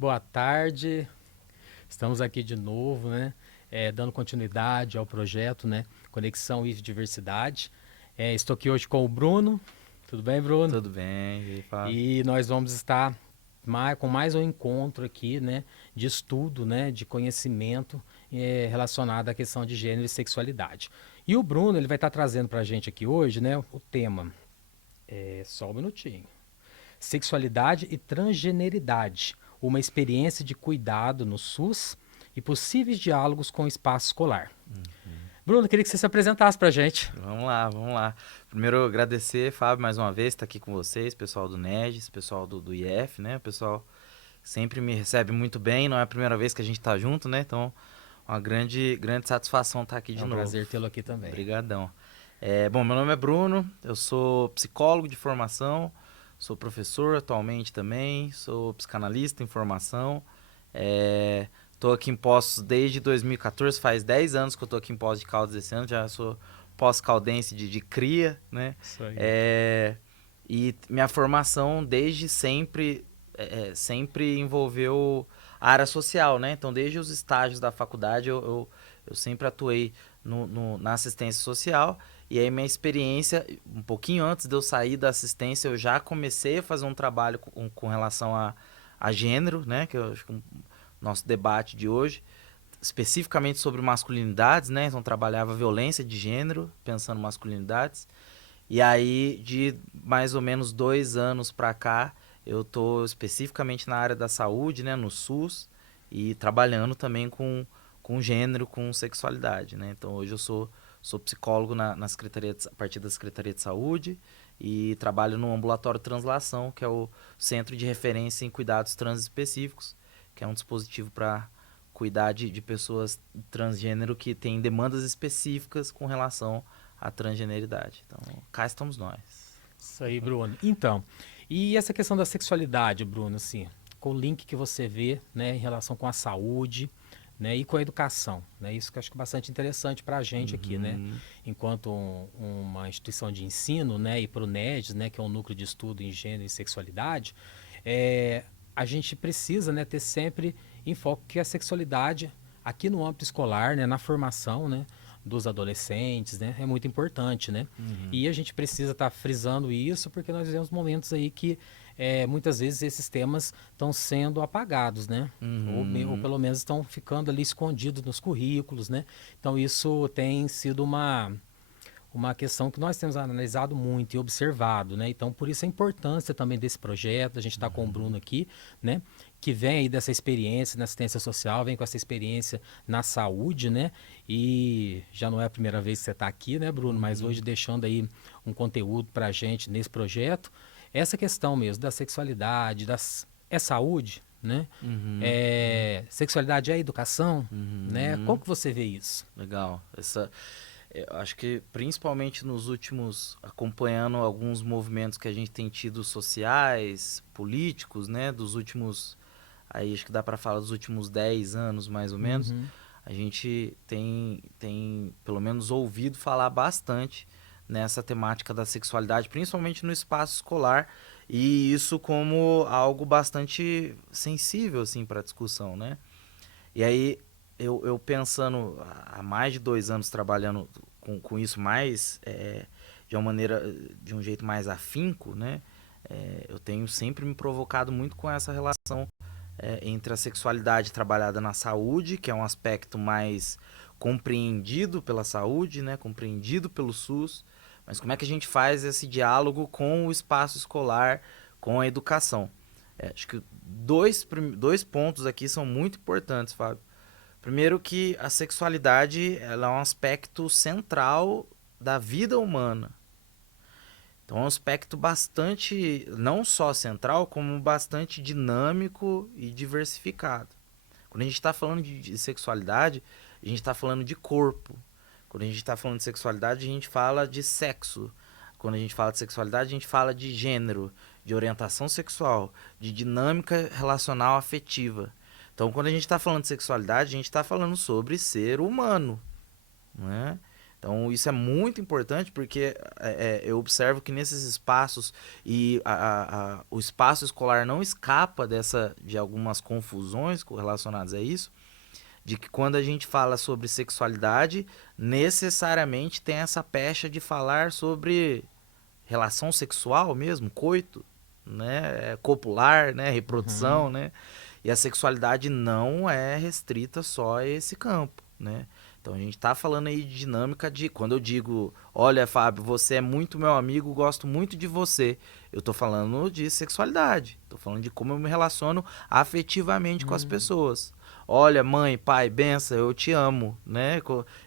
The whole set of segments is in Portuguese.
Boa tarde, estamos aqui de novo, né? Dando continuidade ao projeto, né? Conexão e Diversidade. Estou aqui hoje com o Bruno. Tudo bem, Bruno? Tudo bem, e aí, Fábio? E nós vamos estar com mais um encontro aqui, né? De estudo, né? De conhecimento relacionado à questão de gênero e sexualidade. E o Bruno, ele vai estar trazendo para a gente aqui hoje, né? O tema. Só um minutinho. Sexualidade e transgeneridade, uma experiência de cuidado no SUS e possíveis diálogos com o espaço escolar. Bruno, queria que você se apresentasse para a gente. Vamos lá, vamos lá. Primeiro, agradecer, Fábio, mais uma vez, estar aqui com vocês, pessoal do NEDES, pessoal do IF, né? O pessoal sempre me recebe muito bem, não é a primeira vez que a gente está junto, né? Então, uma grande satisfação estar aqui É de um novo. prazer tê-lo aqui também. Obrigadão. Bom, meu nome é Bruno, eu sou psicólogo de formação, sou professor atualmente também, sou psicanalista em formação. Estou aqui em Poços desde 2014, faz 10 anos que eu estou aqui em Poços de Caldas esse ano, já sou pós-caldense de cria, né? Isso aí. E minha formação desde sempre, sempre envolveu a área social, né? Então, desde os estágios da faculdade, eu sempre atuei na assistência social. E aí, minha experiência, um pouquinho antes de eu sair da assistência, eu já comecei a fazer um trabalho com relação a gênero, né? Que eu acho que nosso debate de hoje, especificamente sobre masculinidades, né? Então, trabalhava violência de gênero, pensando em masculinidades. E aí, de mais ou menos 2 anos para cá, eu tô especificamente na área da saúde, né? No SUS, e trabalhando também com gênero, com sexualidade, né? Então, hoje eu sou psicólogo na Secretaria a partir da Secretaria de Saúde e trabalho no Ambulatório Translação, que é o Centro de Referência em Cuidados Trans Específicos, que é um dispositivo para cuidar de pessoas transgênero que têm demandas específicas com relação à transgeneridade. Então, cá estamos nós. Isso aí, Bruno. Então, e essa questão da sexualidade, Bruno, assim, com o link que você vê, né, em relação com a saúde, né, e com a educação, né, isso que eu acho que é bastante interessante para a gente aqui, né, Uhum, enquanto uma instituição de ensino, né, e para o NEDES, né, que é um núcleo de estudo em gênero e sexualidade, a gente precisa, né, ter sempre em foco que a sexualidade aqui no âmbito escolar, né, na formação, né, dos adolescentes, né, é muito importante, né? uhum, E a gente precisa estar frisando isso porque nós vivemos momentos aí que muitas vezes esses temas estão sendo apagados, né? Ou uhum, pelo menos estão ficando ali escondidos nos currículos, né? Então isso tem sido uma questão que nós temos analisado muito e observado, né? Então, por isso a importância também desse projeto, a gente está com o uhum. Bruno aqui, né? Que vem aí dessa experiência na assistência social, vem com essa experiência na saúde, né? E já não é a primeira vez que você está aqui, né, Bruno? Mas Uhum, hoje deixando aí um conteúdo para a gente nesse projeto. Essa questão mesmo da sexualidade, é saúde, né? uhum, Sexualidade é educação, né? Como uhum. que você vê isso? Legal. Eu acho que principalmente nos últimos, acompanhando alguns movimentos que a gente tem tido sociais, políticos, né, dos últimos, aí acho que dá para falar dos últimos 10 anos mais ou menos, Uhum, a gente tem pelo menos ouvido falar bastante nessa temática da sexualidade, principalmente no espaço escolar, e isso como algo bastante sensível assim para discussão, né? E aí eu pensando há mais de 2 anos trabalhando com isso mais de uma maneira, de um jeito mais afinco, né? Eu tenho sempre me provocado muito com essa relação entre a sexualidade trabalhada na saúde, que é um aspecto mais compreendido pela saúde, né? Compreendido pelo SUS, mas como é que a gente faz esse diálogo com o espaço escolar, com a educação? Acho que dois pontos aqui são muito importantes, Fábio. Primeiro que a sexualidade ela é um aspecto central da vida humana. Então é um aspecto bastante, não só central, como bastante dinâmico e diversificado. Quando a gente está falando de sexualidade, a gente está falando de corpo. Quando a gente está falando de sexualidade, a gente fala de sexo. Quando a gente fala de sexualidade, a gente fala de gênero, de orientação sexual, de dinâmica relacional afetiva. Então, quando a gente está falando de sexualidade, a gente está falando sobre ser humano, né? Então, isso é muito importante porque eu observo que nesses espaços e o espaço escolar não escapa de algumas confusões relacionadas a isso, de que quando a gente fala sobre sexualidade, necessariamente tem essa pecha de falar sobre relação sexual mesmo, coito, né, copular, né, Uhum. reprodução, né? E a sexualidade não é restrita só a esse campo, né? Então a gente tá falando aí de dinâmica de quando eu digo, olha, Fábio, você é muito meu amigo, gosto muito de você. Eu tô falando de sexualidade, tô falando de como eu me relaciono afetivamente com as Hum. pessoas. Olha, mãe, pai, benção, eu te amo, né?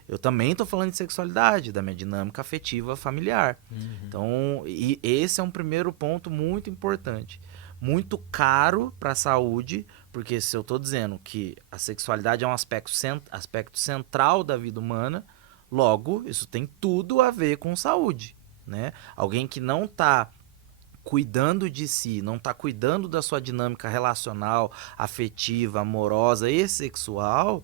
Eu também tô falando de sexualidade, da minha dinâmica afetiva familiar. Uhum. Então, e esse é um primeiro ponto muito importante. Muito caro para a saúde, porque se eu estou dizendo que a sexualidade é um aspecto central da vida humana, logo, isso tem tudo a ver com saúde, né? Alguém que não está cuidando de si, não está cuidando da sua dinâmica relacional, afetiva, amorosa e sexual,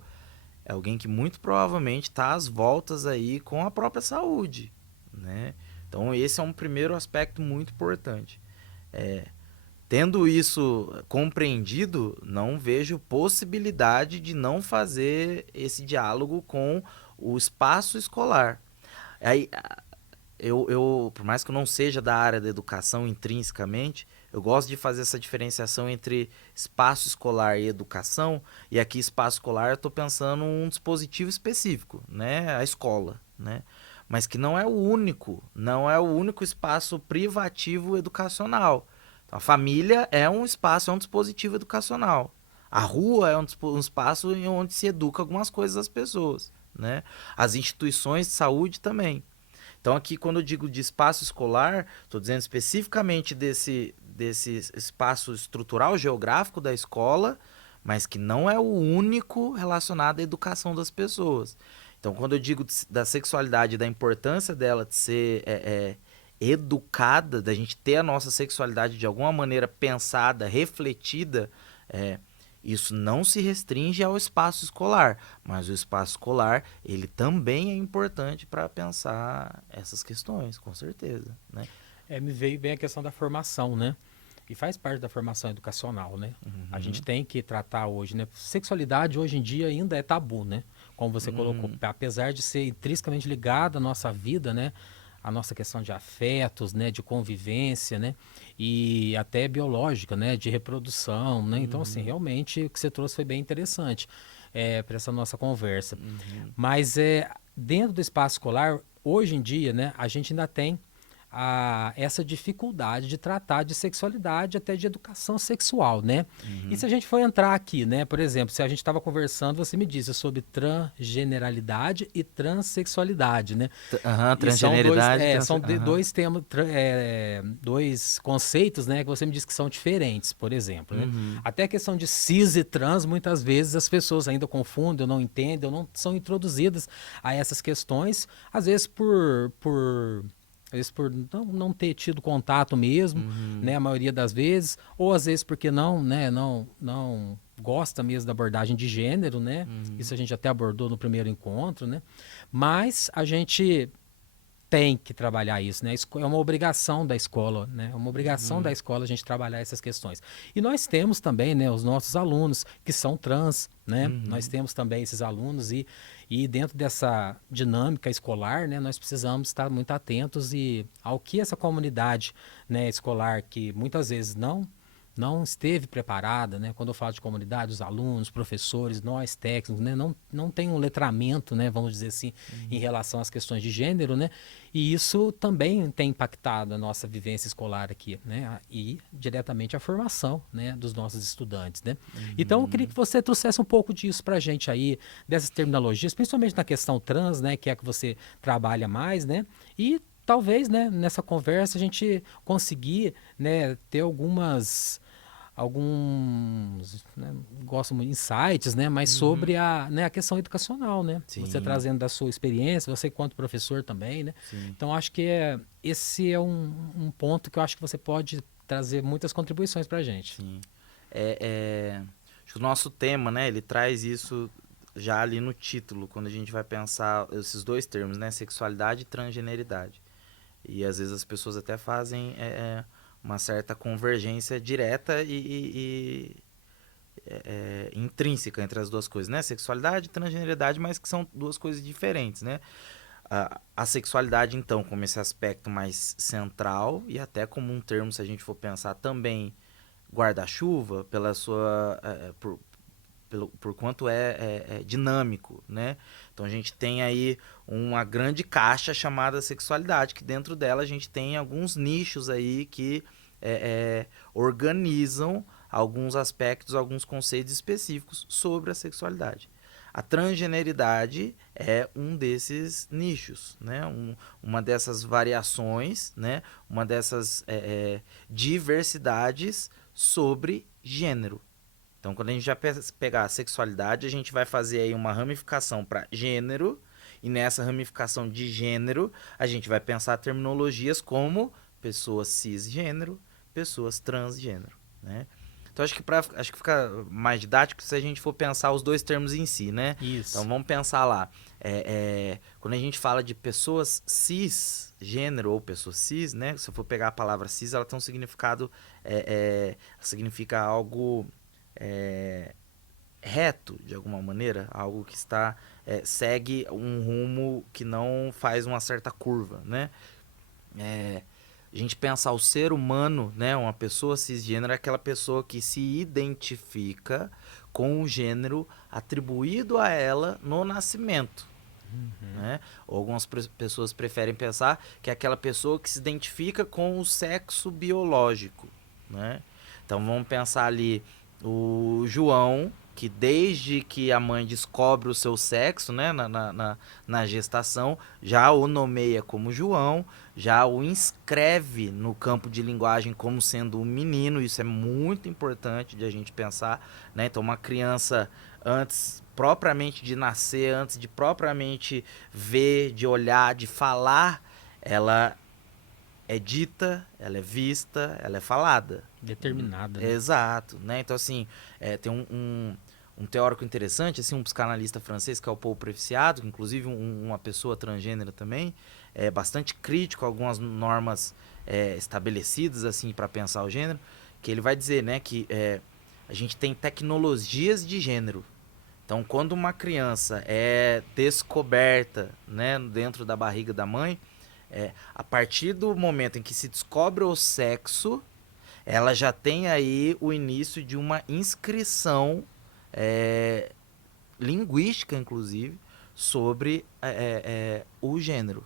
é alguém que muito provavelmente está às voltas aí com a própria saúde, né? Então esse é um primeiro aspecto muito importante. Tendo isso compreendido, não vejo possibilidade de não fazer esse diálogo com o espaço escolar. Aí, por mais que eu não seja da área da educação intrinsecamente, eu gosto de fazer essa diferenciação entre espaço escolar e educação. E aqui, espaço escolar, eu estou pensando um dispositivo específico, né? A escola, né? Mas que não é o único espaço privativo educacional. Então, a família é um espaço, é um dispositivo educacional. A rua é um espaço onde se educa algumas coisas às pessoas, né? As instituições de saúde também. Então, aqui, quando eu digo de espaço escolar, estou dizendo especificamente desse espaço estrutural geográfico da escola, mas que não é o único relacionado à educação das pessoas. Então, quando eu digo da sexualidade, da importância dela de ser educada, da gente ter a nossa sexualidade de alguma maneira pensada, refletida, é, isso não se restringe ao espaço escolar, mas o espaço escolar ele também é importante para pensar essas questões, com certeza, né? Me veio bem a questão da formação, né? E faz parte da formação educacional, né? A gente Uhum, tem que tratar hoje, né? Sexualidade hoje em dia ainda é tabu, né? Como você colocou, uhum, apesar de ser intrinsecamente ligada à nossa vida, né? A nossa questão de afetos, né? De convivência, né? E até biológica, né? De reprodução, né? Então, assim, uhum, realmente o que você trouxe foi bem interessante para essa nossa conversa. uhum, Mas dentro do espaço escolar, hoje em dia, né? A gente ainda tem essa dificuldade de tratar de sexualidade, até de educação sexual, né? E se uhum. a gente for entrar aqui, né? Por exemplo, se a gente estava conversando, você me disse sobre transgeneralidade e transexualidade, né? Aham, E são dois, transgeneridade, aham, dois temas, dois conceitos, né? Que você me disse que são diferentes, por exemplo, né? uhum, Até a questão de cis e trans, muitas vezes as pessoas ainda confundem, ou não entendem, ou não são introduzidas a essas questões, às vezes por não ter tido contato mesmo, uhum, né, a maioria das vezes, ou às vezes porque não, né, não gosta mesmo da abordagem de gênero, né? uhum, Isso a gente até abordou no primeiro encontro, né? Mas a gente tem que trabalhar isso, né? É uma obrigação da escola, né? É uma obrigação da uhum, escola a gente trabalhar essas questões. E nós temos também, né, os nossos alunos que são trans, né? Nós uhum, temos também esses alunos e dentro dessa dinâmica escolar, né, nós precisamos estar muito atentos ao que essa comunidade, né, escolar que muitas vezes não esteve preparada, né? Quando eu falo de comunidade, os alunos, professores, nós técnicos, né? Não tem um letramento, né? Vamos dizer assim, em uhum, relação às questões de gênero, né? E isso também tem impactado a nossa vivência escolar aqui, né? E diretamente a formação, né? Dos nossos estudantes, né? Então eu queria que uhum. você trouxesse um pouco disso para a gente aí, dessas terminologias, principalmente na questão trans, né? Que é a que você trabalha mais, né? E talvez, né? Nessa conversa a gente conseguir, né? Ter alguns, né, gosto muito de insights, né, mas Uhum. sobre né, a questão educacional, né? Você Sim, trazendo da sua experiência, você quanto professor também, né? sim, Então acho que esse é um ponto que eu acho que você pode trazer muitas contribuições para a gente. sim. É, acho que o nosso tema, né, ele traz isso já ali no título, quando a gente vai pensar esses dois termos, né? Sexualidade e transgeneridade. E às vezes as pessoas até fazem uma certa convergência direta e intrínseca entre as duas coisas, né? Sexualidade e transgeneridade, mas que são duas coisas diferentes, né? A sexualidade, então, como esse aspecto mais central e até como um termo, se a gente for pensar também guarda-chuva, pela sua por quanto é dinâmico, né? Então a gente tem aí uma grande caixa chamada sexualidade, que dentro dela a gente tem alguns nichos aí que organizam alguns aspectos, alguns conceitos específicos sobre a sexualidade. A transgeneridade é um desses nichos, né? Uma dessas variações, né? Uma dessas diversidades sobre gênero. Então, quando a gente já pegar a sexualidade, a gente vai fazer aí uma ramificação para gênero, e nessa ramificação de gênero, a gente vai pensar terminologias como pessoas cisgênero, pessoas transgênero, né? Então, acho que fica mais didático se a gente for pensar os dois termos em si, né? Então, Isso. vamos pensar lá. Quando a gente fala de pessoas cisgênero ou pessoas cis, né? Se eu for pegar a palavra cis, ela tem um significado... significa algo... reto, de alguma maneira, algo que segue um rumo que não faz uma certa curva, né? A gente pensar o ser humano, né, uma pessoa cisgênero é aquela pessoa que se identifica com o gênero atribuído a ela no nascimento, né? Ou algumas pessoas preferem pensar que é aquela pessoa que se identifica com o sexo biológico, né? Então vamos pensar ali o João, que desde que a mãe descobre o seu sexo, né, na gestação, já o nomeia como João, já o inscreve no campo de linguagem como sendo um menino. Isso é muito importante de a gente pensar, né? Então uma criança, antes propriamente de nascer, antes de propriamente ver, de olhar, de falar, ela é dita, ela é vista, ela é falada. Determinada, né? Exato, né? Então, assim, tem um teórico interessante, assim, um psicanalista francês, que é o Paul Preciado, que inclusive uma pessoa transgênera também, é bastante crítico a algumas normas estabelecidas, assim, para pensar o gênero, que ele vai dizer, né, que a gente tem tecnologias de gênero. Então, quando uma criança é descoberta, né, dentro da barriga da mãe, a partir do momento em que se descobre o sexo, ela já tem aí o início de uma inscrição linguística, inclusive, sobre o gênero.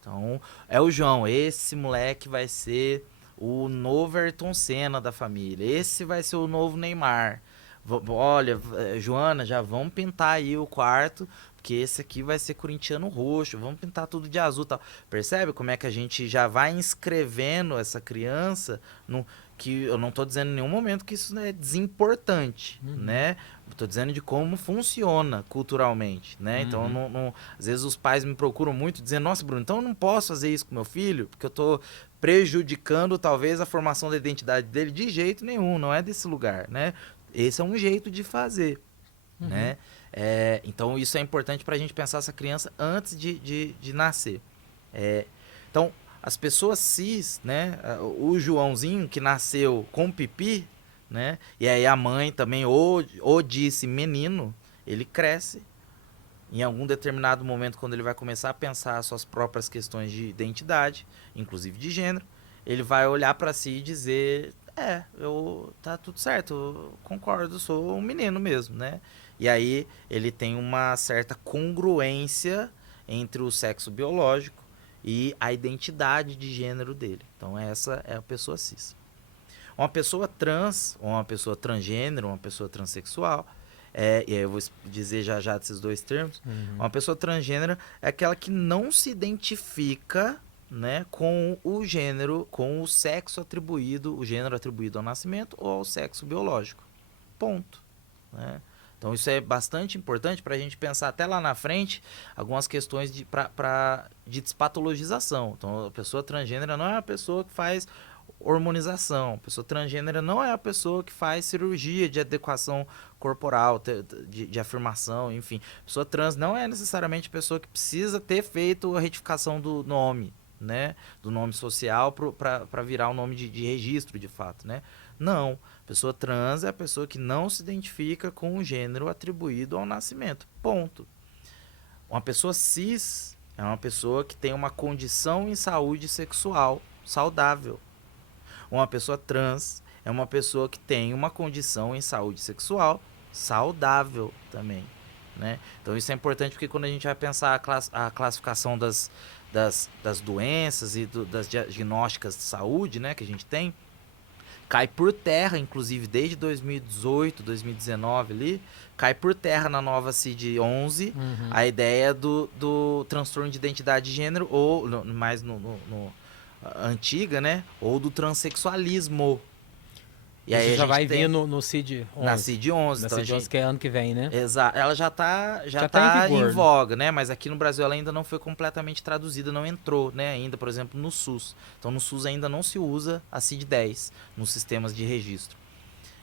Então, é o João, esse moleque vai ser o novo Ayrton Senna da família, esse vai ser o novo Neymar. Olha, Joana, já vamos pintar aí o quarto, porque esse aqui vai ser corintiano roxo, vamos pintar tudo de azul e tal. Percebe como é que a gente já vai inscrevendo essa criança no, que eu não estou dizendo em nenhum momento que isso é desimportante, né? Estou dizendo de como funciona culturalmente, né? Então, às vezes os pais me procuram muito dizendo, nossa, Bruno, então eu não posso fazer isso com meu filho, porque eu estou prejudicando talvez a formação da identidade dele. De jeito nenhum, não é desse lugar, né? Esse é um jeito de fazer, né? Então isso é importante para a gente pensar essa criança antes de nascer. Então as pessoas cis, né? O Joãozinho que nasceu com pipi, né? E aí a mãe também ou disse menino, ele cresce. Em algum determinado momento, quando ele vai começar a pensar as suas próprias questões de identidade, inclusive de gênero, ele vai olhar para si e dizer: tá tudo certo, eu concordo, sou um menino mesmo, né? E aí ele tem uma certa congruência entre o sexo biológico e a identidade de gênero dele. Então essa é a pessoa cis. Uma pessoa trans, ou uma pessoa transgênero, uma pessoa transexual, e aí eu vou dizer já desses dois termos, uma pessoa transgênero é aquela que não se identifica, né, com o gênero, com o sexo atribuído, o gênero atribuído ao nascimento ou ao sexo biológico. Ponto. Né? Então isso é bastante importante para a gente pensar até lá na frente algumas questões de despatologização. Então a pessoa transgênera não é uma pessoa que faz hormonização. A pessoa transgênera não é a pessoa que faz cirurgia de adequação corporal, de afirmação, enfim. A pessoa trans não é necessariamente a pessoa que precisa ter feito a retificação do nome, né? Do nome social para virar um nome de registro, de fato, né? Não. A pessoa trans é a pessoa que não se identifica com o gênero atribuído ao nascimento. Ponto. Uma pessoa cis é uma pessoa que tem uma condição em saúde sexual saudável. Uma pessoa trans é uma pessoa que tem uma condição em saúde sexual saudável também, né? Então isso é importante porque quando a gente vai pensar a classificação das doenças e das diagnósticas de saúde, né, que a gente tem, cai por terra, inclusive desde 2018, 2019 ali, cai por terra na nova CID-11 a ideia do transtorno de identidade de gênero, ou mais antiga, né? Ou do transexualismo. E Isso aí a já gente vai tem vir no CID na 11. CID-11. Na Então CID 11 que é ano que vem, né? Exato. Ela já tá em vigor, em né? voga, né? Mas aqui no Brasil ela ainda não foi completamente traduzida, não entrou, né? Ainda, por exemplo, no SUS. Então no SUS ainda não se usa a CID-10 nos sistemas de registro.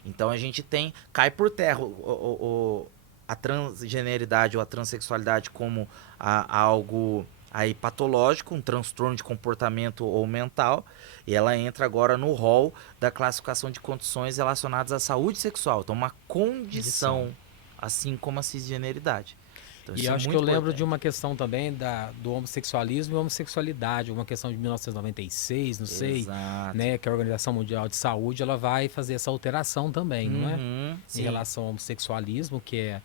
Então a gente tem, cai por terra a transgeneridade ou a transexualidade como algo aí patológico, um transtorno de comportamento ou mental, e ela entra agora no rol da classificação de condições relacionadas à saúde sexual. Então uma condição, assim como a cisgeneridade. Então E isso eu é acho que eu muito lembro de importante. uma questão também do homossexualismo e homossexualidade, uma questão de 1996, não sei, Exato. né, que a Organização Mundial de Saúde ela vai fazer essa alteração também, não é? Uhum, Em sim, relação ao homossexualismo, que é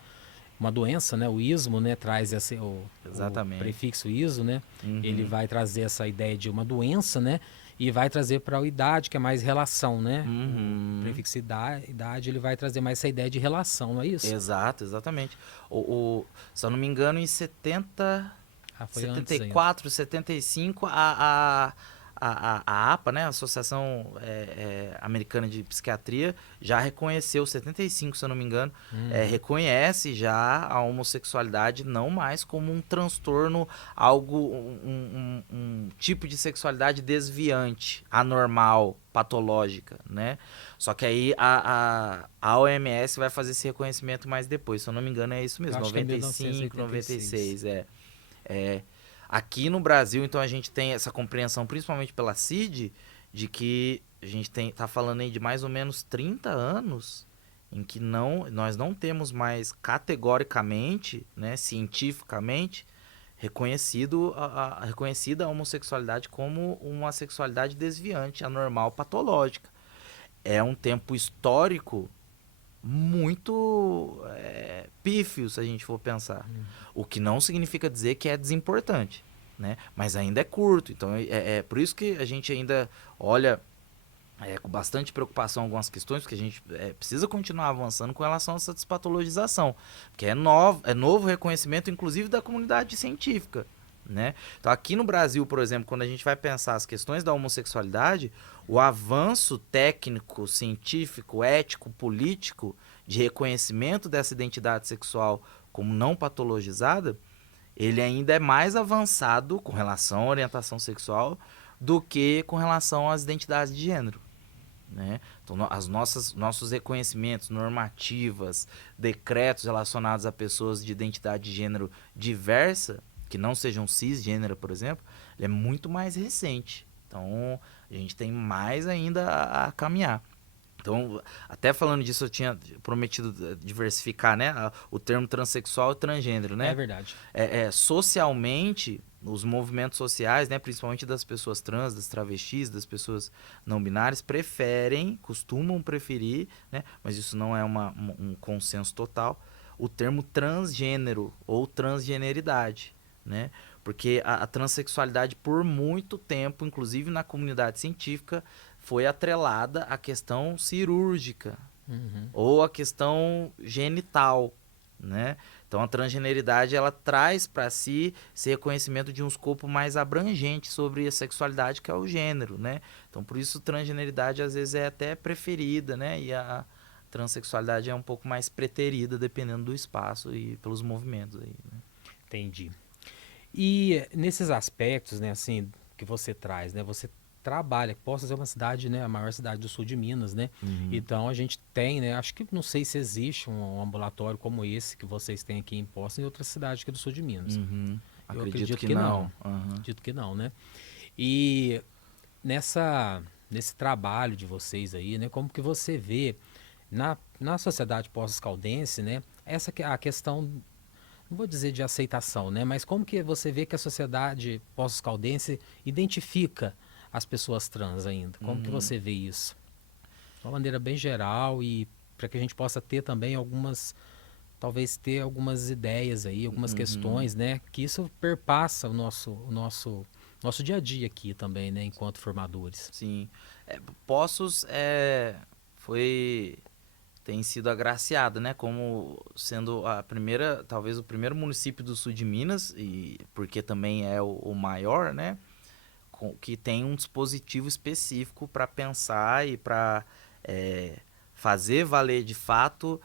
uma doença, né? O ismo, né? Traz o exatamente. prefixo iso, né? Ele Uhum, vai trazer essa ideia de uma doença, né? E vai trazer para a idade, que é mais relação, né? O uhum. prefixo idade, ele vai trazer mais essa ideia de relação, não é isso? Exato, exatamente. Se eu não me engano, em Ah, foi antes ainda. 74, 75, a APA, né, a Associação Americana de Psiquiatria, já reconheceu, 75, se eu não me engano, reconhece já a homossexualidade não mais como um transtorno, um tipo de sexualidade desviante, anormal, patológica, né? Só que aí a OMS vai fazer esse reconhecimento mais depois, se eu não me engano é isso Eu mesmo, acho que é 95, 1986. 96, é. Aqui no Brasil, então, a gente tem essa compreensão, principalmente pela CID, de que a gente tá falando aí de mais ou menos 30 anos em que nós não temos mais categoricamente, né, cientificamente, reconhecida a homossexualidade como uma sexualidade desviante, anormal, patológica. É um tempo histórico muito pífio, se a gente for pensar. O que não significa dizer que é desimportante, né? Mas ainda é curto. Então é por isso que a gente ainda olha com bastante preocupação algumas questões, porque a gente precisa continuar avançando com relação a essa despatologização. Porque é novo reconhecimento, inclusive, da comunidade científica. Né? Então, aqui no Brasil, por exemplo, quando a gente vai pensar as questões da homossexualidade, o avanço técnico, científico, ético, político de reconhecimento dessa identidade sexual como não patologizada, ele ainda é mais avançado com relação à orientação sexual do que com relação às identidades de gênero. Né? Então, nossos reconhecimentos, normativas, decretos relacionados a pessoas de identidade de gênero diversa, que não sejam cisgênero, por exemplo, ele é muito mais recente. Então, a gente tem mais ainda a caminhar. Então, até falando disso, eu tinha prometido diversificar, né, o termo transexual e transgênero, É né? verdade. Socialmente, os movimentos sociais, né, principalmente das pessoas trans, das travestis, das pessoas não binárias, costumam preferir, né, mas isso não é um consenso total, o termo transgênero ou transgeneridade, né? Porque a transexualidade, por muito tempo, inclusive na comunidade científica, foi atrelada à questão cirúrgica ou à questão genital, né? Então a transgeneridade ela traz para si esse reconhecimento de um escopo mais abrangente sobre a sexualidade, que é o gênero, né? Então por isso transgeneridade às vezes é até preferida, né? E a transexualidade é um pouco mais preterida dependendo do espaço e pelos movimentos aí, né? Entendi. E nesses aspectos, né, assim, que você traz, né, você trabalha. Poços é uma cidade, né, a maior cidade do sul de Minas, né? Uhum. Então a gente tem, né, acho que não sei se existe um ambulatório como esse que vocês têm aqui em Poços em outra cidade aqui do sul de Minas. Uhum. Eu Acredito acredito que que não. não. Aham. Acredito que não, né? E nesse trabalho de vocês aí, né, como que você vê na sociedade pós-caldense, né, a questão, não vou dizer de aceitação, né, mas como que você vê que a sociedade pós-caldense identifica as pessoas trans ainda? Como que Uhum. você vê isso? De uma maneira bem geral e para que a gente possa ter também talvez ter algumas ideias aí, algumas Uhum. questões, né, que isso perpassa nosso dia a dia aqui também, né, enquanto formadores. Sim. Poços foi tem sido agraciada, né, como sendo a primeira, talvez o primeiro município do sul de Minas e porque também é o maior, né, que tem um dispositivo específico para pensar e para fazer valer de fato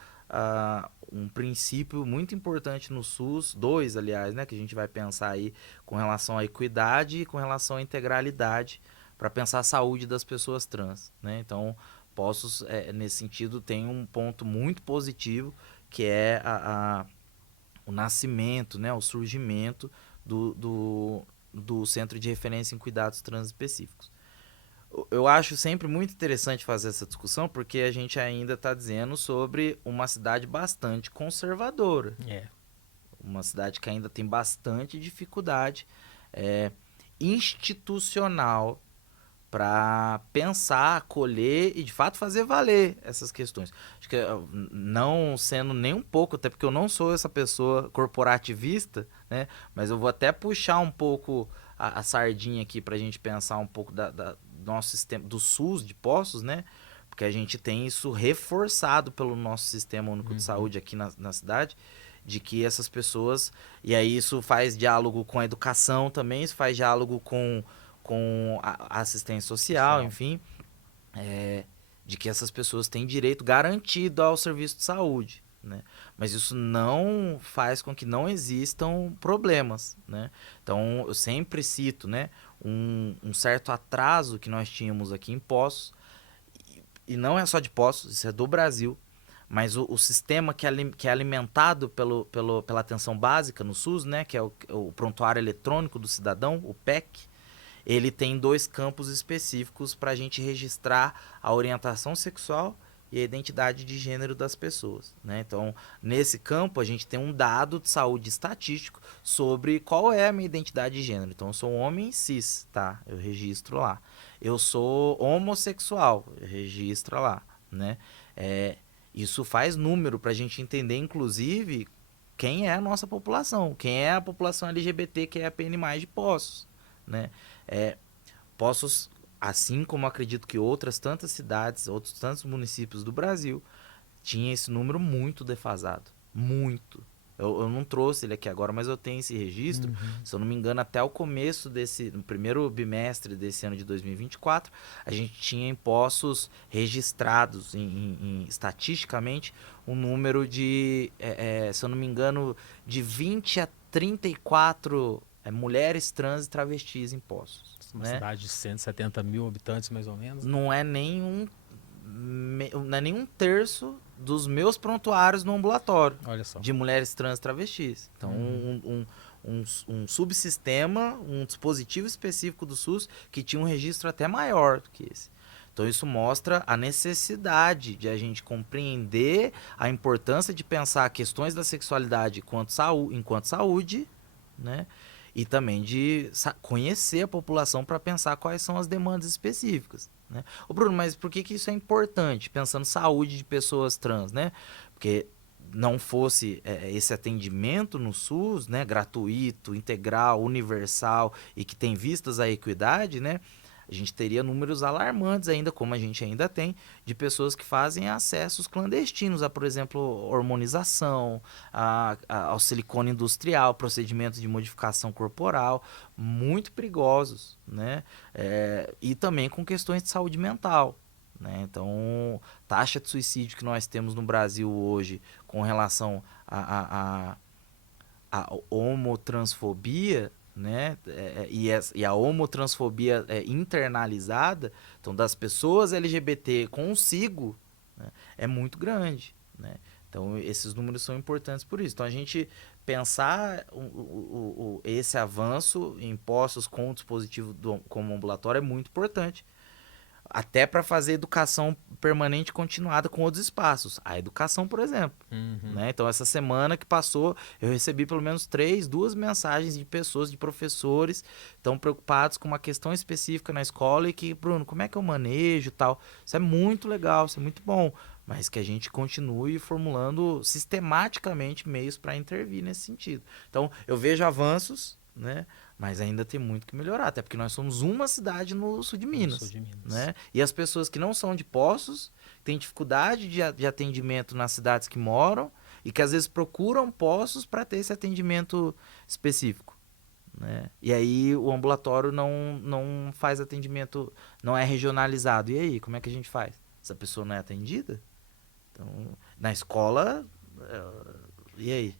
um princípio muito importante no SUS, dois, aliás, né, que a gente vai pensar aí com relação à equidade e com relação à integralidade para pensar a saúde das pessoas trans, né? Então, Poços, nesse sentido, tem um ponto muito positivo que é o nascimento, né, o surgimento do Centro de Referência em Cuidados Trans Específicos. Eu acho sempre muito interessante fazer essa discussão porque a gente ainda está dizendo sobre uma cidade bastante conservadora, É. uma cidade que ainda tem bastante dificuldade é, institucional para pensar, acolher e de fato fazer valer essas questões. Acho que não sendo nem um pouco, até porque eu não sou essa pessoa corporativista, né? Mas eu vou até puxar um pouco a sardinha aqui para a gente pensar um pouco do nosso sistema, do SUS de Poços, né? Porque a gente tem isso reforçado pelo nosso sistema único de Uhum. saúde aqui na cidade, de que essas pessoas, e aí isso faz diálogo com a educação também, isso faz diálogo com a assistência social, Social. enfim, de que essas pessoas têm direito garantido ao serviço de saúde, né? Mas isso não faz com que não existam problemas, né? Então, eu sempre cito, né, um certo atraso que nós tínhamos aqui em Poços, e não é só de Poços, isso é do Brasil, mas o sistema que é alimentado pela atenção básica no SUS, né, que é o prontuário eletrônico do cidadão, o PEC, ele tem dois campos específicos para a gente registrar a orientação sexual e a identidade de gênero das pessoas, né? Então, nesse campo, a gente tem um dado de saúde estatístico sobre qual é a minha identidade de gênero. Então, eu sou um homem cis, tá? Eu registro lá. Eu sou homossexual, eu registro lá, né? É, isso faz número para a gente entender, inclusive, quem é a nossa população, quem é a população LGBT que é a PN+, de Poços, né? É, Poços, assim como acredito que outras tantas cidades, outros tantos municípios do Brasil, tinha esse número muito defasado. Muito. Eu não trouxe ele aqui agora, mas eu tenho esse registro. Uhum. Se eu não me engano, até o começo no primeiro bimestre desse ano de 2024, a gente tinha em Poços registrados, estatisticamente, um número de, se eu não me engano, de 20 a 34 mulheres trans e travestis em Poços, Uma né? cidade de 170 mil habitantes, mais ou menos, né? Não é não é nem um terço dos meus prontuários no ambulatório Olha só. de mulheres trans travestis. Então, Uhum. um subsistema, um dispositivo específico do SUS que tinha um registro até maior do que esse. Então, isso mostra a necessidade de a gente compreender a importância de pensar questões da sexualidade enquanto saúde, né? E também de conhecer a população para pensar quais são as demandas específicas, né? Ô Bruno, mas por que isso é importante, pensando saúde de pessoas trans, né? Porque não fosse esse atendimento no SUS, né, gratuito, integral, universal e que tem vistas à equidade, né? A gente teria números alarmantes ainda, como a gente ainda tem, de pessoas que fazem acessos clandestinos a, por exemplo, hormonização, ao silicone industrial, procedimentos de modificação corporal, muito perigosos, né? E também com questões de saúde mental. Né? Então, taxa de suicídio que nós temos no Brasil hoje com relação à homotransfobia, né? E a homotransfobia internalizada, então das pessoas LGBT consigo, né, é muito grande, né? Então esses números são importantes por isso. Então a gente pensar esse avanço em postos com o dispositivo como ambulatório é muito importante. Até para fazer educação permanente continuada com outros espaços. A educação, por exemplo. Uhum. Né? Então, essa semana que passou, eu recebi pelo menos duas mensagens de pessoas, de professores, estão preocupados com uma questão específica na escola e que, Bruno, como é que eu manejo e tal? Isso é muito legal, isso é muito bom. Mas que a gente continue formulando sistematicamente meios para intervir nesse sentido. Então, eu vejo avanços, né? Mas ainda tem muito que melhorar, até porque nós somos uma cidade no sul de No sul Minas, de Minas. né? E as pessoas que não são de Poços têm dificuldade de atendimento nas cidades que moram e que às vezes procuram Poços para ter esse atendimento específico, né? E aí o ambulatório não faz atendimento, não é regionalizado. E aí, como é que a gente faz? Essa pessoa não é atendida? Então, na escola, e aí?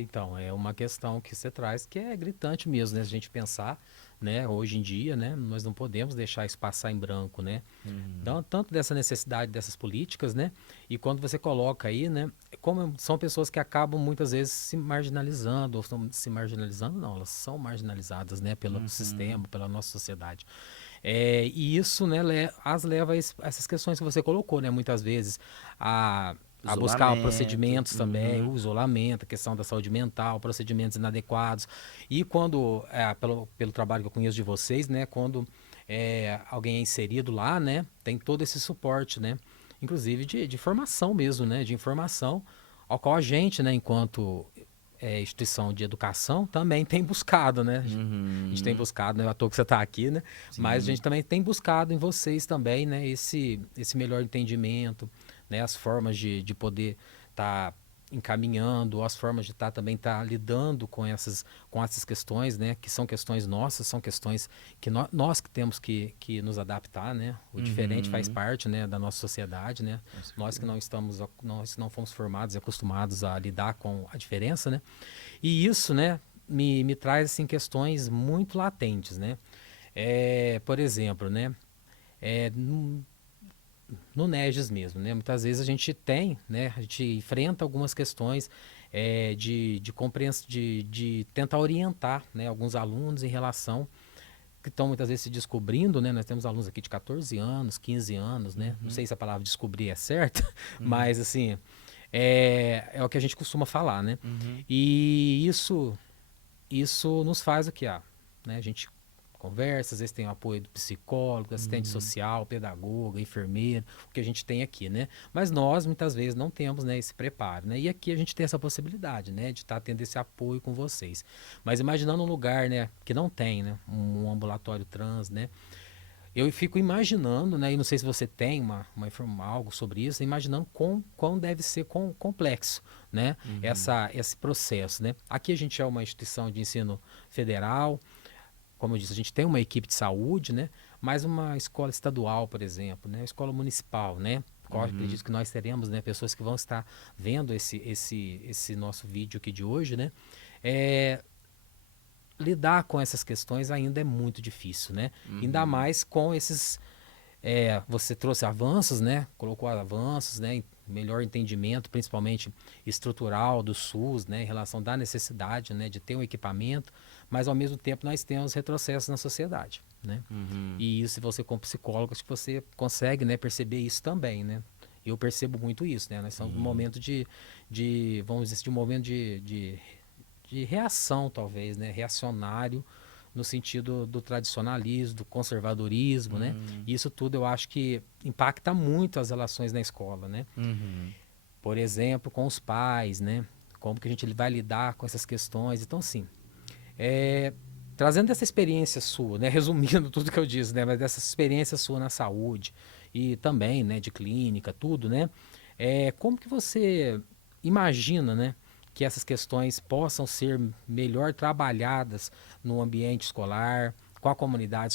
Então, é uma questão que você traz que é gritante mesmo, né? Se a gente pensar, né, hoje em dia, né, nós não podemos deixar isso passar em branco, né? Uhum. Então, tanto dessa necessidade dessas políticas, né? E quando você coloca aí, né, como são pessoas que acabam muitas vezes se marginalizando, ou estão se marginalizando, não, elas são marginalizadas, né, pelo Uhum. sistema, pela nossa sociedade. E isso, né, as leva a essas questões que você colocou, né, muitas vezes a buscar Isolamento. procedimentos também, Uhum. o isolamento, a questão da saúde mental, procedimentos inadequados. E quando, pelo trabalho que eu conheço de vocês, né, quando alguém é inserido lá, né, tem todo esse suporte, né, inclusive de formação mesmo, né, de informação, ao qual a gente, né, enquanto instituição de educação, também tem buscado, né? A gente tem Uhum. buscado, não é à toa que você está aqui, né? Mas a Sim. gente também tem buscado em vocês também, né? Esse melhor entendimento, né? As formas de poder estar encaminhando, as formas de também estar lidando com essas questões, né? Que são questões nossas, são questões que nós que temos que nos adaptar, né? O diferente faz Uhum. parte, né? Da nossa sociedade, né? Com Nós que certeza. não estamos, nós não fomos formados e acostumados a lidar com a diferença, né? E isso, né, me traz assim, questões muito latentes, né? Por exemplo, né, no NEGES mesmo, né? Muitas vezes a gente tem, né? A gente enfrenta algumas questões de compreensão, de tentar orientar, né, alguns alunos em relação que estão muitas vezes se descobrindo, né? Nós temos alunos aqui de 14 anos, 15 anos, né? Não Uhum. sei se a palavra descobrir é certa, Uhum. mas assim, é o que a gente costuma falar, né? Uhum. E isso nos faz o que né? A gente conversa, às vezes tem o apoio do psicólogo, assistente Uhum. social, pedagoga, enfermeiro, o que a gente tem aqui, né? Mas nós muitas vezes não temos, né, esse preparo, né? E aqui a gente tem essa possibilidade, né, de estar tendo esse apoio com vocês. Mas imaginando um lugar, né, que não tem, né, um ambulatório trans, né? Eu fico imaginando, né, e não sei se você tem algo sobre isso, imaginando quão deve ser complexo, né, Uhum. esse processo, né. Aqui a gente é uma instituição de ensino federal, como eu disse, a gente tem uma equipe de saúde, né, mas uma escola estadual, por exemplo, né, escola municipal, né, qual eu Uhum. acredito que nós teremos, né, pessoas que vão estar vendo esse nosso vídeo aqui de hoje, né, é, lidar com essas questões ainda é muito difícil, né? Ainda Uhum. mais com esses. Você trouxe avanços, né? Colocou avanços, né? Melhor entendimento, principalmente estrutural do SUS, né? Em relação da necessidade, né? De ter um equipamento, mas ao mesmo tempo nós temos retrocessos na sociedade, né? Uhum. E isso, se você como psicólogo, acho que você consegue, né? Perceber isso também, né? Eu percebo muito isso, né? Nós estamos num Sim. momento vamos dizer, de um momento de reação, talvez, né? Reacionário no sentido do tradicionalismo, do conservadorismo, né? Uhum. E isso tudo eu acho que impacta muito as relações na escola, né? Uhum. Por exemplo, com os pais, né? Como que a gente vai lidar com essas questões. Então, assim, é, trazendo essa experiência sua, né? Resumindo tudo que eu disse, né? Mas dessa experiência sua na saúde e também, né? De clínica, tudo, né? Como que você imagina, né? Que essas questões possam ser melhor trabalhadas no ambiente escolar, com a comunidade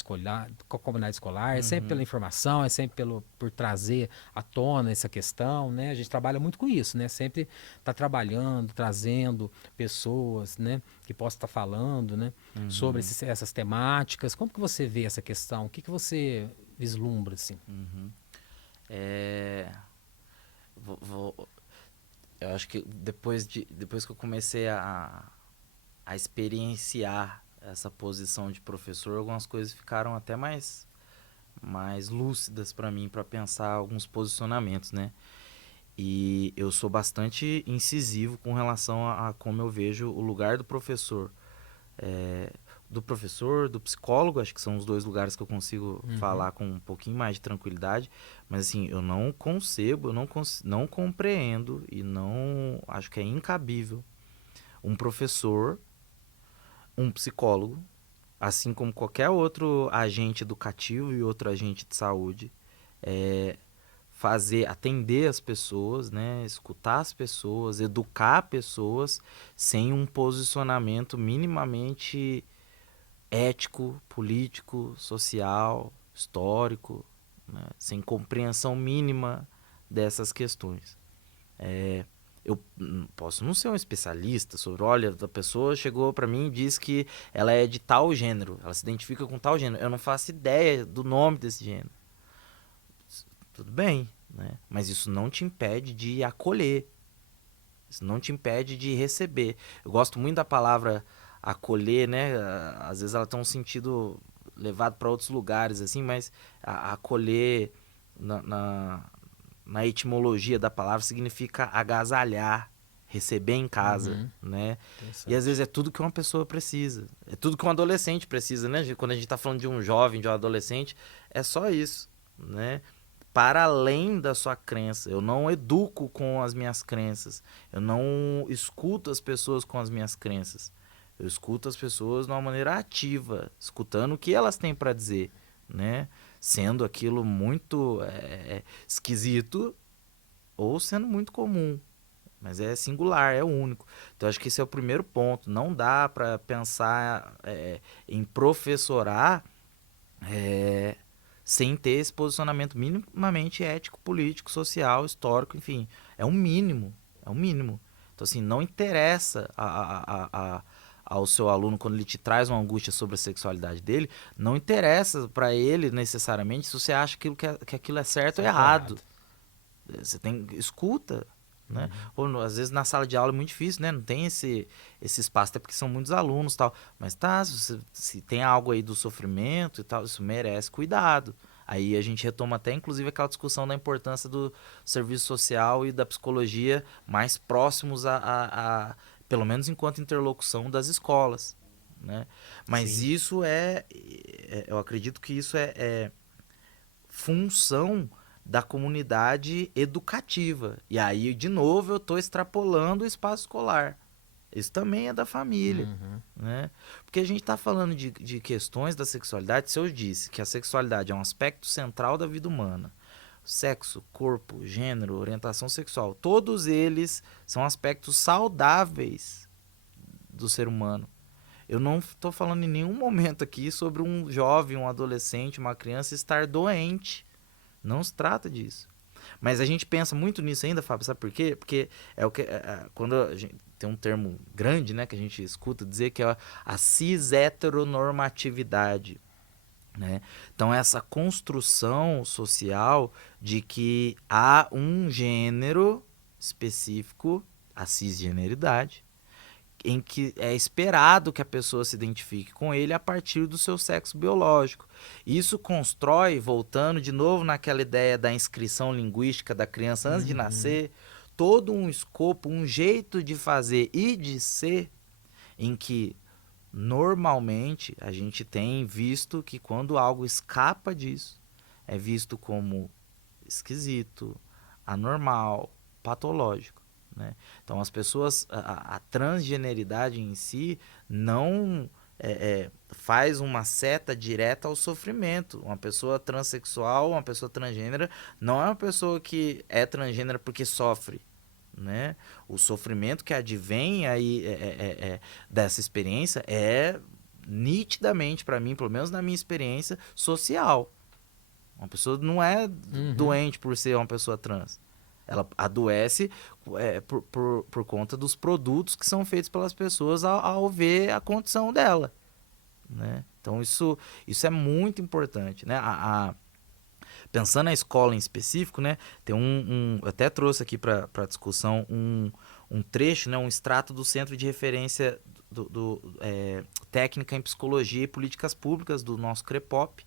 escolar, é sempre pela informação, é sempre por trazer à tona essa questão, né? A gente trabalha muito com isso, né? Sempre está trabalhando, trazendo pessoas, né, que possam estar falando, né, sobre Uhum. essas temáticas. Como que você vê essa questão? O que que você vislumbra, assim? Uhum. É, eu acho que depois que eu comecei a experienciar essa posição de professor, algumas coisas ficaram até mais lúcidas para mim, para pensar alguns posicionamentos, né? E eu sou bastante incisivo com relação a como eu vejo o lugar do professor. É, do professor, do psicólogo, acho que são os dois lugares que eu consigo Uhum. falar com um pouquinho mais de tranquilidade, mas assim, eu não concebo, não compreendo e não acho que é incabível um professor, um psicólogo, assim como qualquer outro agente educativo e outro agente de saúde, é, atender as pessoas, né, escutar as pessoas, educar pessoas sem um posicionamento minimamente ético, político, social, histórico, né, sem compreensão mínima dessas questões. Eu posso não ser um especialista sobre, olha, a pessoa chegou para mim e disse que ela é de tal gênero, ela se identifica com tal gênero. Eu não faço ideia do nome desse gênero. Tudo bem, né? Mas isso não te impede de acolher. Isso não te impede de receber. Eu gosto muito da palavra acolher, né? Às vezes ela tem um sentido levado para outros lugares, assim, mas acolher na, na, na etimologia da palavra significa agasalhar, receber em casa, Uhum. né? E às vezes Interessante. é tudo que uma pessoa precisa. É tudo que um adolescente precisa, né? Quando a gente está falando de um jovem, de um adolescente, é só isso, né? Para além da sua crença. Eu não educo com as minhas crenças. Eu não escuto as pessoas com as minhas crenças. Eu escuto as pessoas de uma maneira ativa, escutando o que elas têm para dizer, né? Sendo aquilo muito esquisito ou sendo muito comum. Mas é singular, é único. Então acho que esse é o primeiro ponto. Não dá para pensar em professorar é, sem ter esse posicionamento minimamente ético, político, social, histórico, enfim. É um mínimo. É um mínimo. Então, assim, não interessa ao seu aluno, quando ele te traz uma angústia sobre a sexualidade dele, não interessa para ele necessariamente se você acha que aquilo é certo ou Certo ou errado. errado? Você tem escuta, né? Uhum. Ou às vezes na sala de aula é muito difícil, né? Não tem esse espaço, até porque são muitos alunos, e tal. Mas tá, se tem algo aí do sofrimento e tal, isso merece cuidado. Aí a gente retoma até inclusive aquela discussão da importância do serviço social e da psicologia mais próximos pelo menos enquanto interlocução das escolas, né? Mas Sim. isso eu acredito que isso é função da comunidade educativa. E aí, de novo, eu estou extrapolando o espaço escolar. Isso também é da família. Uhum. Né? Porque a gente está falando de questões da sexualidade. Se eu disse que a sexualidade é um aspecto central da vida humana, sexo, corpo, gênero, orientação sexual, todos eles são aspectos saudáveis do ser humano. Eu não estou falando em nenhum momento aqui sobre um jovem, um adolescente, uma criança estar doente. Não se trata disso. Mas a gente pensa muito nisso ainda, Fábio, sabe por quê? Porque é o que quando a gente tem um termo grande, né, que a gente escuta dizer que é a cis-heteronormatividade, né? Então essa construção social de que há um gênero específico, a cisgeneridade, em que é esperado que a pessoa se identifique com ele a partir do seu sexo biológico. Isso constrói, voltando de novo naquela ideia da inscrição linguística da criança antes de Uhum. nascer, todo um escopo, um jeito de fazer e de ser em que normalmente a gente tem visto que quando algo escapa disso, é visto como esquisito, anormal, patológico. Né? Então as pessoas, a transgeneridade em si não faz uma seta direta ao sofrimento. Uma pessoa transexual, uma pessoa transgênera, não é uma pessoa que é transgênera porque sofre. Né? O sofrimento que advém aí dessa experiência é nitidamente para mim, pelo menos na minha experiência, social. Uma pessoa não é doente por ser uma pessoa trans. Ela adoece por conta dos produtos que são feitos pelas pessoas ao ver a condição dela, né? Então isso é muito importante, né? Pensando na escola em específico, né? Tem eu até trouxe aqui para discussão um trecho, né? Um extrato do Centro de Referência Técnica em Psicologia e Políticas Públicas do nosso CREPOP.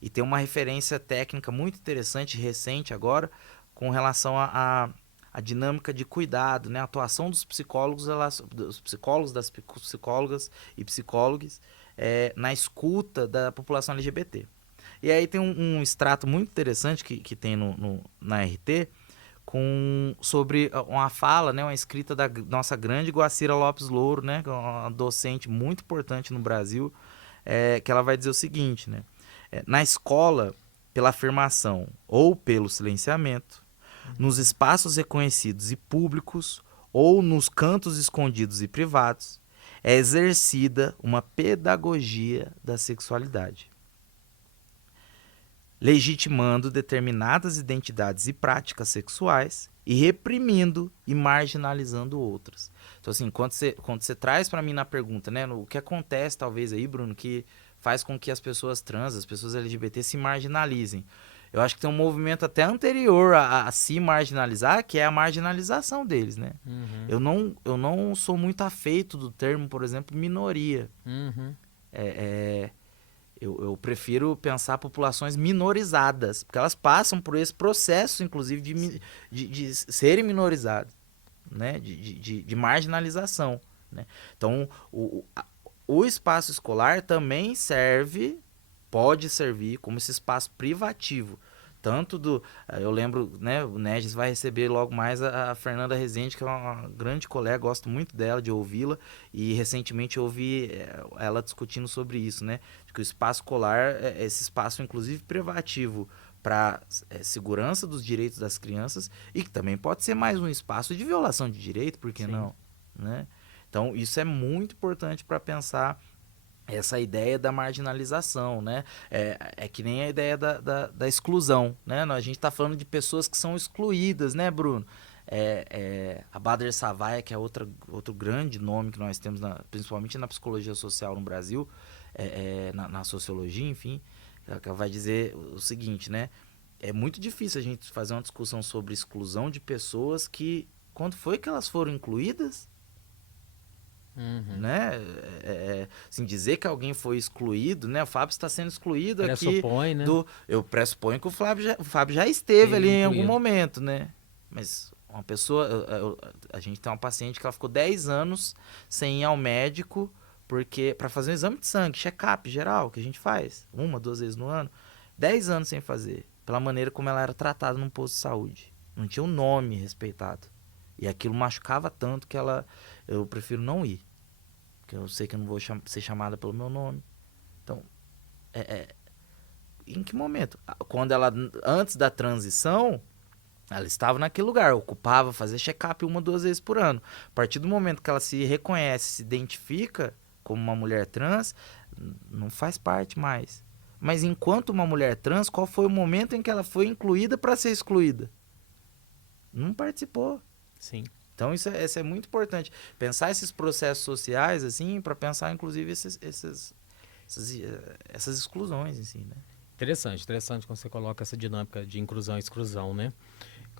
E tem uma referência técnica muito interessante, recente agora, com relação à dinâmica de cuidado, né? A atuação dos psicólogos, das psicólogas e psicólogos na escuta da população LGBT. E aí tem um extrato muito interessante que tem na RT sobre uma fala, né, uma escrita da nossa grande Guacira Lopes Louro, né, uma docente muito importante no Brasil, que ela vai dizer o seguinte, né? Na escola, pela afirmação ou pelo silenciamento, nos espaços reconhecidos e públicos ou nos cantos escondidos e privados, é exercida uma pedagogia da sexualidade, legitimando determinadas identidades e práticas sexuais e reprimindo e marginalizando outras. Então, assim, quando você traz para mim na pergunta, né, o que acontece talvez aí, Bruno, que faz com que as pessoas trans, as pessoas LGBT se marginalizem. Eu acho que tem um movimento até anterior a se marginalizar, que é a marginalização deles, né? Eu não sou muito afeito do termo, por exemplo, minoria. Eu prefiro pensar populações minorizadas, porque elas passam por esse processo, inclusive, de serem minorizadas, né? de marginalização, né? Então, o espaço escolar também pode servir como esse espaço privativo. Eu lembro, né, o Neges vai receber logo mais a Fernanda Rezende, que é uma grande colega, gosto muito dela, de ouvi-la, e recentemente eu ouvi ela discutindo sobre isso, né, de que o espaço escolar é esse espaço, inclusive, privativo para segurança dos direitos das crianças e que também pode ser mais um espaço de violação de direito, por que não? Né? Então, isso é muito importante para pensar essa ideia da marginalização, né? É que nem a ideia da exclusão, né? A gente está falando de pessoas que são excluídas, né, Bruno? A Bader Savaia, que é outro grande nome que nós temos, principalmente na psicologia social no Brasil, na sociologia, enfim, ela vai dizer o seguinte, né? É muito difícil a gente fazer uma discussão sobre exclusão de pessoas que, quando foi que elas foram incluídas? Né? Assim, dizer que alguém foi excluído, né? O Fábio está sendo excluído Pressupõe, aqui né? eu pressuponho que o Fábio já esteve ali em algum incluído. momento, né? Mas uma pessoa, a gente tem uma paciente que ela ficou 10 anos sem ir ao médico para fazer um exame de sangue, check-up geral, que a gente faz 2 vezes no ano, 10 anos sem fazer, pela maneira como ela era tratada num posto de saúde. Não tinha um nome respeitado. E aquilo machucava tanto que eu prefiro não ir. Porque eu sei que eu não vou ser chamada pelo meu nome. Então, em que momento? Quando antes da transição, ela estava naquele lugar, ocupava fazer check-up 2 vezes por ano. A partir do momento que ela se reconhece, se identifica como uma mulher trans, não faz parte mais. Mas enquanto uma mulher trans, qual foi o momento em que ela foi incluída para ser excluída? Não participou. Sim. Então isso é muito importante. Pensar esses processos sociais, assim, para pensar, inclusive, essas exclusões, assim, né? Interessante quando você coloca essa dinâmica de inclusão e exclusão, né?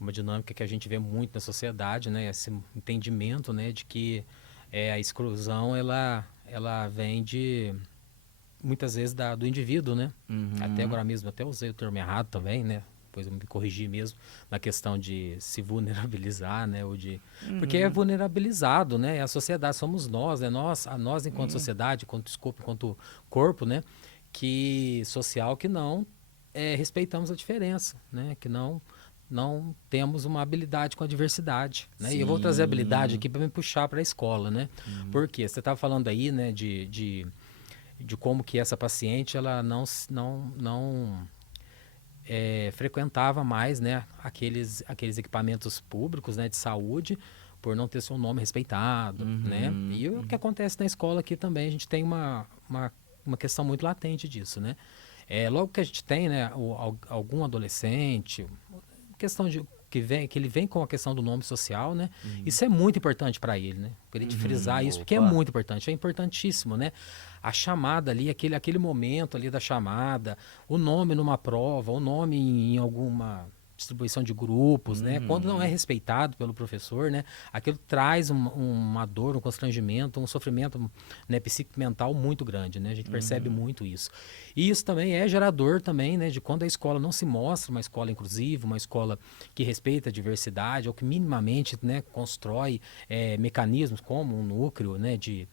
Uma dinâmica que a gente vê muito na sociedade, né? Esse entendimento, né, de que a exclusão ela vem muitas vezes do indivíduo, né? Até agora mesmo, até usei o termo errado também, né? Depois eu me corrigi mesmo na questão de se vulnerabilizar, né? Porque é vulnerabilizado, né? A sociedade somos nós, né? Nós enquanto sociedade, enquanto corpo, né? Social que não respeitamos a diferença, né? Que não temos uma habilidade com a diversidade, né? E eu vou trazer a habilidade aqui para me puxar para a escola, né? Porque você estava falando aí, né? De como que essa paciente ela não frequentava mais, né, aqueles equipamentos públicos, né, de saúde, por não ter seu nome respeitado, né? E o que acontece na escola aqui também, a gente tem uma questão muito latente disso, né? Logo que a gente tem, né, algum adolescente, questão de que ele vem com a questão do nome social, né? Isso é muito importante para ele, né? Queria te frisar isso, porque é Opa. muito importante, é importantíssimo, né? A chamada ali, aquele momento ali da chamada, o nome numa prova, o nome em alguma distribuição de grupos, né? Quando não é respeitado pelo professor, né? Aquilo traz uma dor, um constrangimento, um sofrimento, né, psíquico mental muito grande, né? A gente percebe muito isso. E isso também é gerador também, né, de quando a escola não se mostra uma escola inclusiva, uma escola que respeita a diversidade, ou que minimamente, né, constrói mecanismos como um núcleo, né, de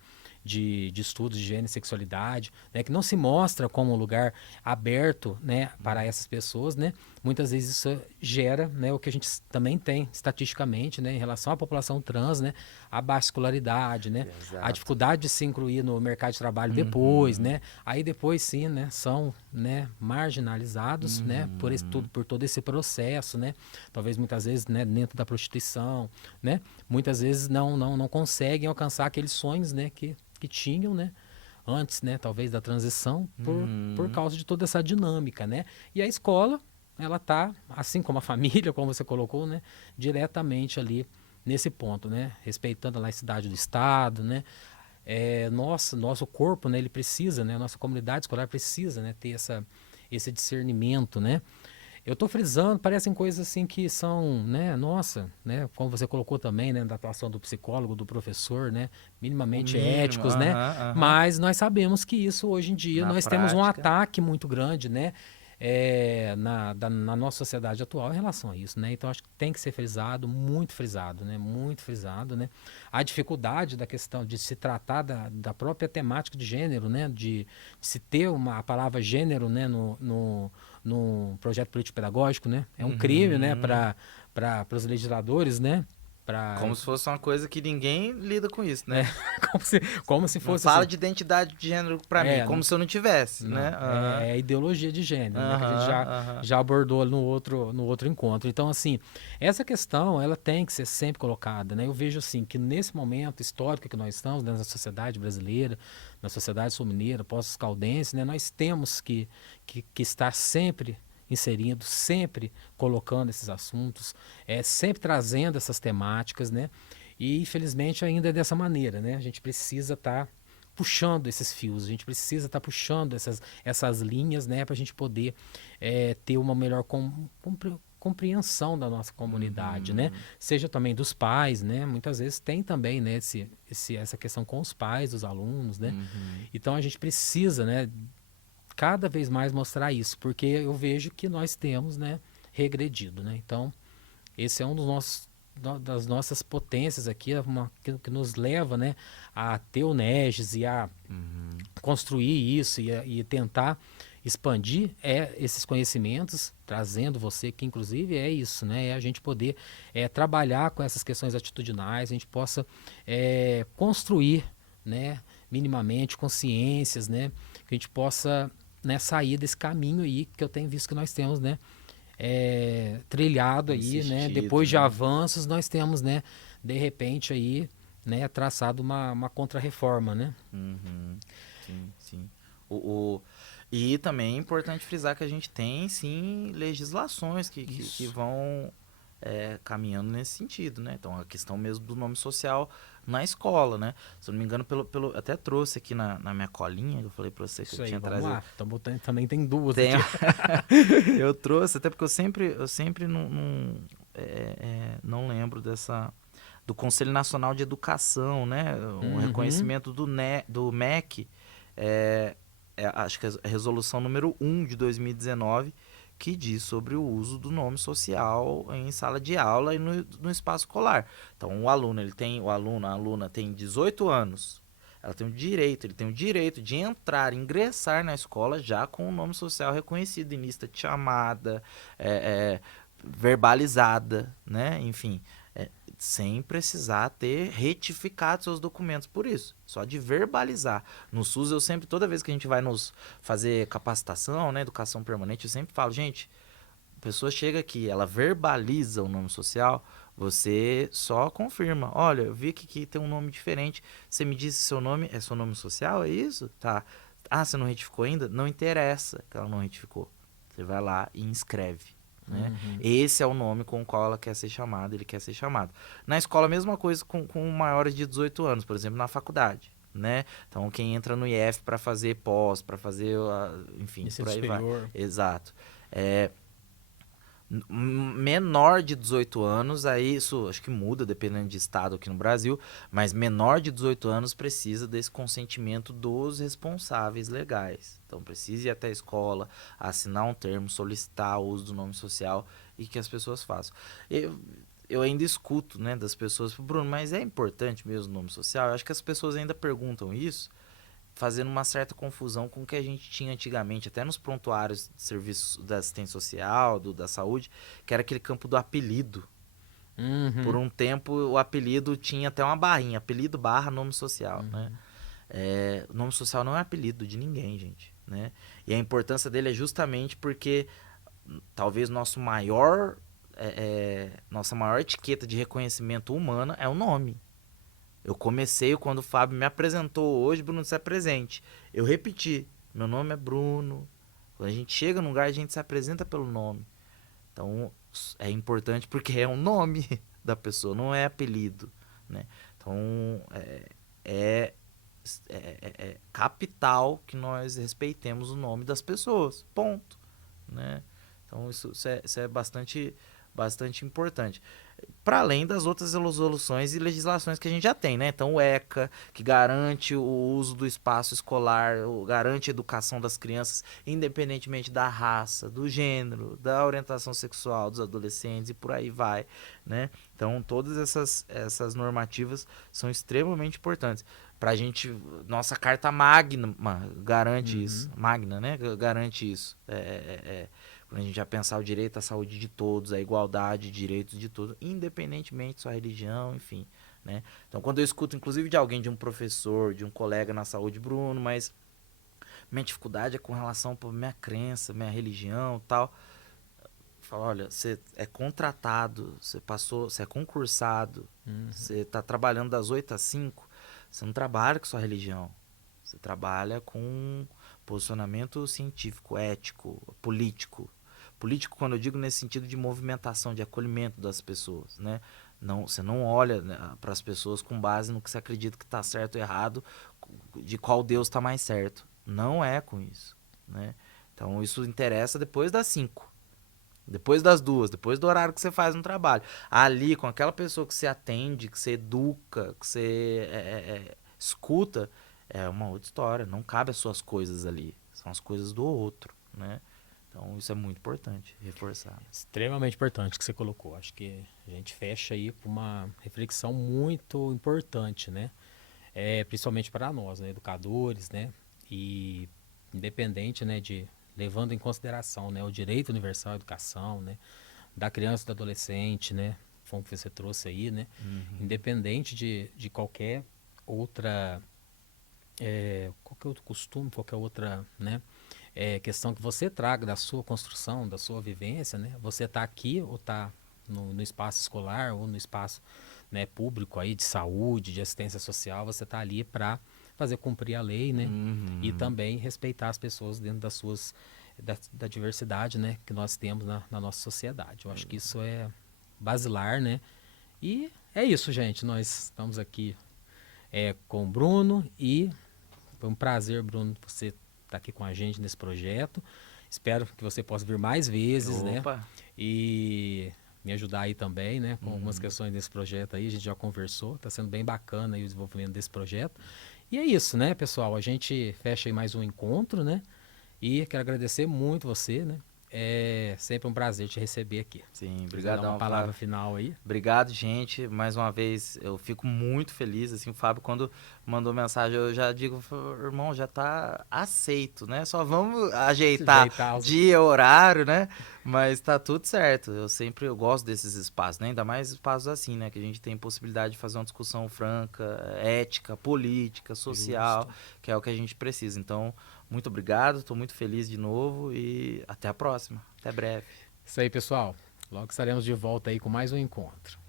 estudos de gênero e sexualidade, né, que não se mostra como um lugar aberto, né, para essas pessoas, né, muitas vezes isso gera, né, o que a gente também tem estatisticamente, né, em relação à população trans, né, a baixa escolaridade, né, a Exato. dificuldade de se incluir no mercado de trabalho depois, né, aí depois sim, né, são, né, marginalizados, né, por todo esse processo, né, talvez muitas vezes, né, dentro da prostituição, né, muitas vezes não conseguem alcançar aqueles sonhos, né, que tinham, né, antes, né, talvez da transição, por causa de toda essa dinâmica, né? E a escola, ela tá, assim como a família, como você colocou, né, diretamente ali nesse ponto, né, respeitando a laicidade do Estado, né? Nosso corpo, né, ele precisa, né, nossa comunidade escolar precisa, né, ter esse discernimento, né? Eu estou frisando, parecem coisas assim que são, né, nossa, né, como você colocou também, né, da atuação do psicólogo, do professor, né, O minimamente mínimo, éticos, né, aham. mas nós sabemos que isso hoje em dia Na nós temos um prática. ataque muito grande, né, na nossa sociedade atual em relação a isso, né, então acho que tem que ser frisado, né, muito frisado, né, a dificuldade da questão de se tratar da própria temática de gênero, né, de se ter a palavra gênero, né, no projeto político-pedagógico, né? É um crime, né, para os legisladores, né? Pra, Como se fosse uma coisa que ninguém lida com isso, é, né? como se Não fosse fala assim. de identidade de gênero pra mim, como Não, se eu não tivesse, né? não, é ideologia de gênero, né? Que a gente Aham, já, aham. já abordou no outro encontro. Então, assim, essa questão, ela tem que ser sempre colocada, né? Eu vejo, assim, que nesse momento histórico que nós estamos, né, na sociedade brasileira, na sociedade sul-mineira, pós-caldense, né? Nós temos que estar sempre inserindo, sempre colocando esses assuntos, sempre trazendo essas temáticas, né? E, infelizmente, ainda é dessa maneira, né? A gente precisa estar puxando esses fios, a gente precisa estar puxando essas linhas, né, para a gente poder ter uma melhor compreensão da nossa comunidade, né? Seja também dos pais, né? Muitas vezes tem também, né, essa questão com os pais dos alunos, né? Então a gente precisa, né, cada vez mais mostrar isso, porque eu vejo que nós temos, né, regredido, né? Então esse é um das nossas potências aqui, que nos leva, né, a ter o NEGES e a construir isso e tentar expandir esses conhecimentos, trazendo você, que inclusive é isso, né, é a gente poder trabalhar com essas questões atitudinais, a gente possa construir, né, minimamente consciências, né, que a gente possa, né, sair desse caminho aí que eu tenho visto que nós temos, né, trilhado aí, né? Insistido, Depois de né? avanços, nós temos, né, de repente aí, né, traçado uma contra-reforma, né? Sim, sim. O... E também é importante frisar que a gente tem, sim, legislações que Isso. vão caminhando nesse sentido, né? Então, a questão mesmo do nome social na escola, né? Se eu não me engano, até trouxe aqui na minha colinha, eu falei pra você que Isso eu aí, tinha vamos trazido. lá. Também tem duas aqui. Tenho, eu trouxe, até porque eu sempre não lembro do Conselho Nacional de Educação, né? O Uhum. reconhecimento do MEC, acho que é a resolução número 1 de 2019, que diz sobre o uso do nome social em sala de aula e no espaço escolar. Então, o aluno, a aluna tem 18 anos. Ele tem o direito de ingressar na escola já com o nome social reconhecido em lista de chamada, verbalizada, né? Enfim, sem precisar ter retificado seus documentos por isso, só de verbalizar. No SUS eu sempre, toda vez que a gente vai nos fazer capacitação, né, educação permanente, eu sempre falo, gente, a pessoa chega aqui, ela verbaliza o nome social, Você só confirma. Olha, eu vi que aqui tem um nome diferente. Você me disse seu nome, é seu nome social, é isso? Tá. Ah, você não retificou ainda? Não interessa que ela não retificou. Você vai lá e inscreve. Né? Uhum. Esse é o nome com o qual ela quer ser chamada, ele quer ser chamado. Na escola, a mesma coisa com maiores de 18 anos, por exemplo, na faculdade. Né? Então, quem entra no IF para fazer pós, para fazer, enfim, Ensino por aí vai. superior. Exato. Menor de 18 anos, aí isso acho que muda dependendo de estado aqui no Brasil, mas menor de 18 anos precisa desse consentimento dos responsáveis legais. Então precisa ir até a escola, assinar um termo, solicitar o uso do nome social e que as pessoas façam. Eu ainda escuto, né, das pessoas, Bruno, mas é importante mesmo o nome social? Eu acho que as pessoas ainda perguntam isso, fazendo uma certa confusão com o que a gente tinha antigamente, até nos prontuários de serviços da assistência social, da saúde, que era aquele campo do apelido. Por Uhum. um tempo, o apelido tinha até uma barrinha, apelido barra nome social, né? Uhum. O nome social não é apelido de ninguém, gente, né? E a importância dele é justamente porque talvez nossa maior etiqueta de reconhecimento humano é o nome. Eu comecei quando o Fábio me apresentou hoje, Bruno, se apresente. Eu repeti, meu nome é Bruno. Quando a gente chega num lugar, a gente se apresenta pelo nome. Então, é importante porque é um nome da pessoa, não é apelido, né? Então, é, é capital que nós respeitemos o nome das pessoas, ponto, né? Então, isso é bastante importante. Para além das outras resoluções e legislações que a gente já tem, né? Então, o ECA, que garante o uso do espaço escolar, garante a educação das crianças, independentemente da raça, do gênero, da orientação sexual dos adolescentes e por aí vai, né? Então, todas essas normativas são extremamente importantes. Pra gente, nossa Carta Magna garante isso. Uhum. Magna, né? Garante isso. Quando a gente já pensar o direito à saúde de todos, a igualdade de direitos de todos, independentemente de sua religião, enfim, né? Então, quando eu escuto, inclusive, de alguém, de um professor, de um colega na saúde, Bruno, mas minha dificuldade é com relação à minha crença, minha religião, tal. Fala, olha, você é contratado, você passou, você é concursado, Uhum. você está trabalhando das 8 às 5, você não trabalha com sua religião. Você trabalha com posicionamento científico, ético, político. Político, quando eu digo nesse sentido de movimentação, de acolhimento das pessoas, né? Não, você não olha, né, para as pessoas com base no que você acredita que está certo ou errado, de qual Deus está mais certo. Não é com isso, né? Então isso interessa depois das 5, depois das 2, depois do horário que você faz no trabalho. Ali, com aquela pessoa que você atende, que você educa, que você escuta, é uma outra história. Não cabe as suas coisas ali. São as coisas do outro, né? Então isso é muito importante reforçar. Extremamente importante que você colocou. Acho que a gente fecha aí com uma reflexão muito importante, né? Principalmente para nós, né, educadores, né? E independente, né, de levando em consideração, né, o direito universal à educação, né, da criança e do adolescente, né, como que você trouxe aí, né, Uhum. independente de qualquer outra, qualquer outro costume, qualquer outra, né, questão que você traga da sua construção, da sua vivência, né, você está aqui ou está no espaço escolar ou no espaço, né, público aí de saúde, de assistência social, você está ali para fazer cumprir a lei, né, e Uhum. também respeitar as pessoas dentro das suas da diversidade, né, que nós temos na nossa sociedade. Eu acho que isso é basilar, né? E é isso, gente. Nós estamos aqui com o Bruno e foi um prazer, Bruno, você estar aqui com a gente nesse projeto. Espero que você possa vir mais vezes, né? Opa. E me ajudar aí também, né? Com algumas Uhum. questões desse projeto aí. A gente já conversou, está sendo bem bacana aí o desenvolvimento desse projeto. E é isso, né, pessoal? A gente fecha aí mais um encontro, né? E quero agradecer muito você, né? É sempre um prazer te receber aqui. Sim, Se quiser dar uma brigadão, palavra Flávio. final aí. Obrigado, gente. Mais uma vez, eu fico muito feliz. Assim, o Fábio, quando mandou mensagem, eu já digo, irmão, já tá aceito, né? Só vamos ajeitar Ajeitar os... dia, horário, né? Mas tá tudo certo. Eu gosto desses espaços, né? Ainda mais espaços assim, né? Que a gente tem possibilidade de fazer uma discussão franca, ética, política, social, Justo. que é o que a gente precisa. Então, muito obrigado. Estou muito feliz de novo e até a próxima. Até breve. Isso aí, pessoal. Logo estaremos de volta aí com mais um encontro.